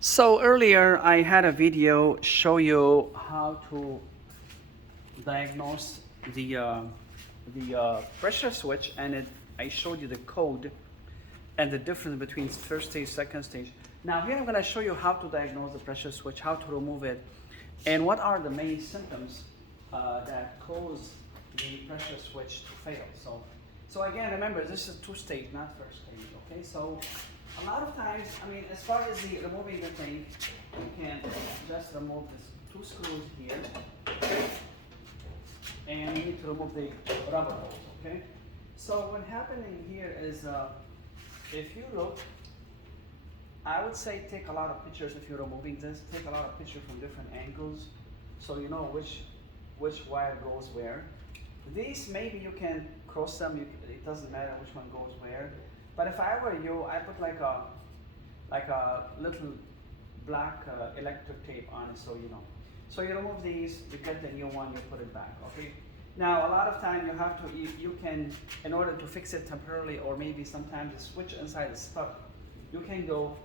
So earlier I had a video show you how to diagnose the pressure switch, and I showed you the code and the difference between first stage, second stage. Now here I'm going to show you how to diagnose the pressure switch, how to remove it, and what are the main symptoms that cause the pressure switch to fail. So again, remember, this is two-stage, not first stage, okay? So a lot of times, I mean, as far as the removing the thing, you can just remove this two screws here, and you need to remove the rubber hose, okay? So what's happening here is, if you look, I would say take a lot of pictures if you're removing this. Take a lot of pictures from different angles, so you know which wire goes where. These, maybe you can cross them. It doesn't matter which one goes where. But if I were you, I put like a little black electric tape on it, so you know. So you remove these, you get the new one, you put it back. Okay. Now a lot of time you have to, you can, in order to fix it temporarily, or maybe sometimes the switch inside is stuck. You can go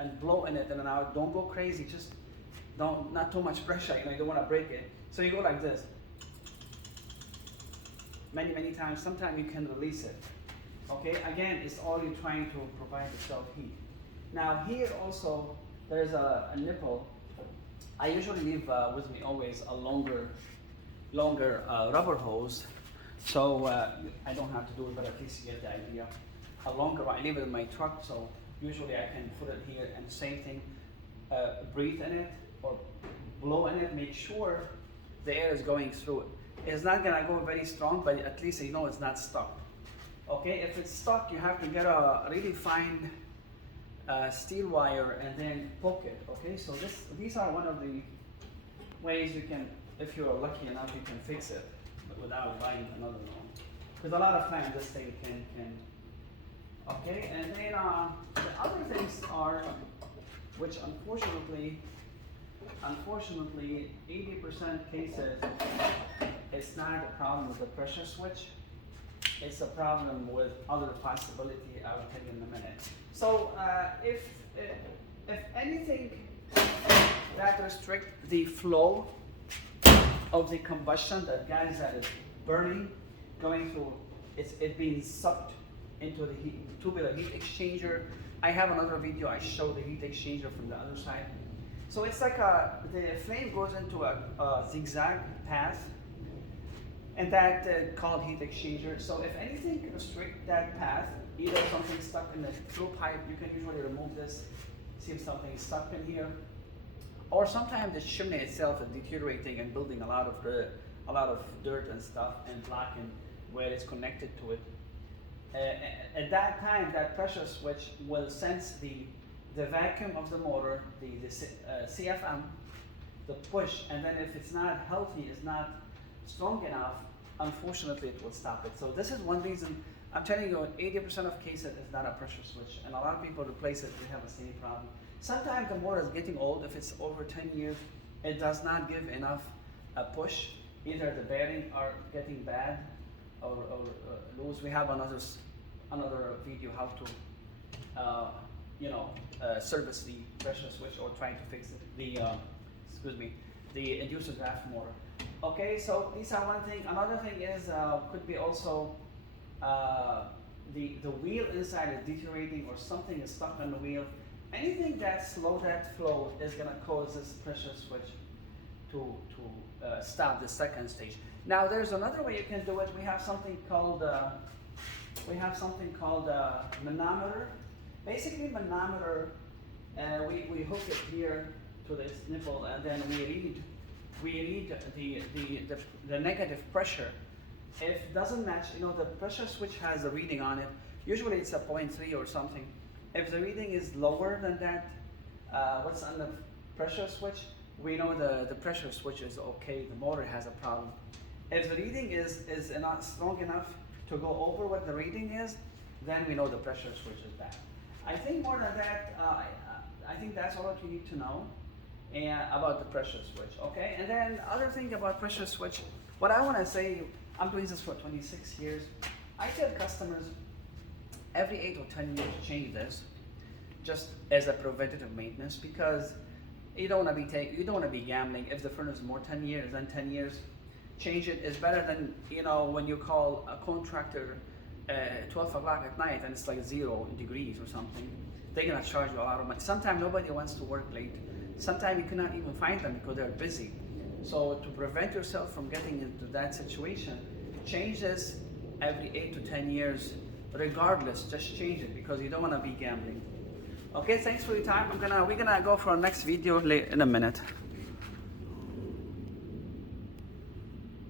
and blow in it and out. Don't go crazy. Just not too much pressure. You know, you don't want to break it. So you go like this. Many times. Sometimes you can release it. Okay. Again, it's all you're trying to provide yourself heat. Now here also there's a nipple. I usually leave with me always a longer rubber hose, so I don't have to do it, but at least you get the idea. A longer one, I leave it in my truck, so usually I can put it here, and same thing, breathe in it or blow in it, make sure the air is going through it. It's not gonna go very strong, but at least you know it's not stuck. Okay, if it's stuck, you have to get a really fine steel wire and then poke it. Okay, so these are one of the ways you can, if you're lucky enough, you can fix it without buying another one. Because a lot of times this thing can. Okay, and then the other things are, which unfortunately, 80% cases, it's not a problem with the pressure switch. It's a problem with other possibility. I will tell you in a minute. So if anything that restrict the flow of the combustion, that gas that is burning, going through, it being sucked into the tubular heat exchanger. I have another video, I show the heat exchanger from the other side. So it's like the flame goes into a zigzag path, and that called heat exchanger. So if anything can restrict that path, either something stuck in the through pipe, you can usually remove this, see if something is stuck in here. Or sometimes the chimney itself is deteriorating and building a lot of dirt and stuff and blocking where it's connected to it. At that time, that pressure switch will sense the vacuum of the motor, the CFM, the push, and then if it's not healthy, it's not strong enough, unfortunately it will stop it. So this is one reason, I'm telling you, 80% of cases it's not a pressure switch, and a lot of people replace it, they have the same problem. Sometimes the motor is getting old. If it's over 10 years, it does not give enough push. Either the bearing are getting bad or loose. We have another video how to service the pressure switch or trying to fix the inducer draft motor. Okay, so these are one thing. Another thing is could be also the wheel inside is deteriorating, or something is stuck on the wheel. Anything that slows that flow is going to cause this pressure switch to stop the second stage. Now there's another way you can do it. We have something called manometer. Basically, manometer, we hook it here to this nipple, and then we read the negative pressure. If it doesn't match, you know, the pressure switch has a reading on it. Usually it's a 0.3 or something. If the reading is lower than that, what's on the pressure switch, we know the pressure switch is okay, the motor has a problem. If the reading is not strong enough to go over what the reading is, then we know the pressure switch is bad. I think more than that, I think that's all that you need to know about the pressure switch, okay? And then other thing about pressure switch, what I want to say, I'm doing this for 26 years. I tell customers, every 8 or 10 years change this. just as a preventative maintenance, because you don't want to be gambling. If the furnace is more 10 years, then 10 years, change it is better than, you know, when you call a contractor 12 o'clock at night and it's like 0 degrees or something. They're gonna charge you a lot of money. Sometimes nobody wants to work late. Sometimes you cannot even find them because they're busy. So to prevent yourself from getting into that situation, change this every 8 to 10 years. Regardless, just change it, because you don't want to be gambling. Okay, thanks for your time. We're gonna go for our next video in a minute.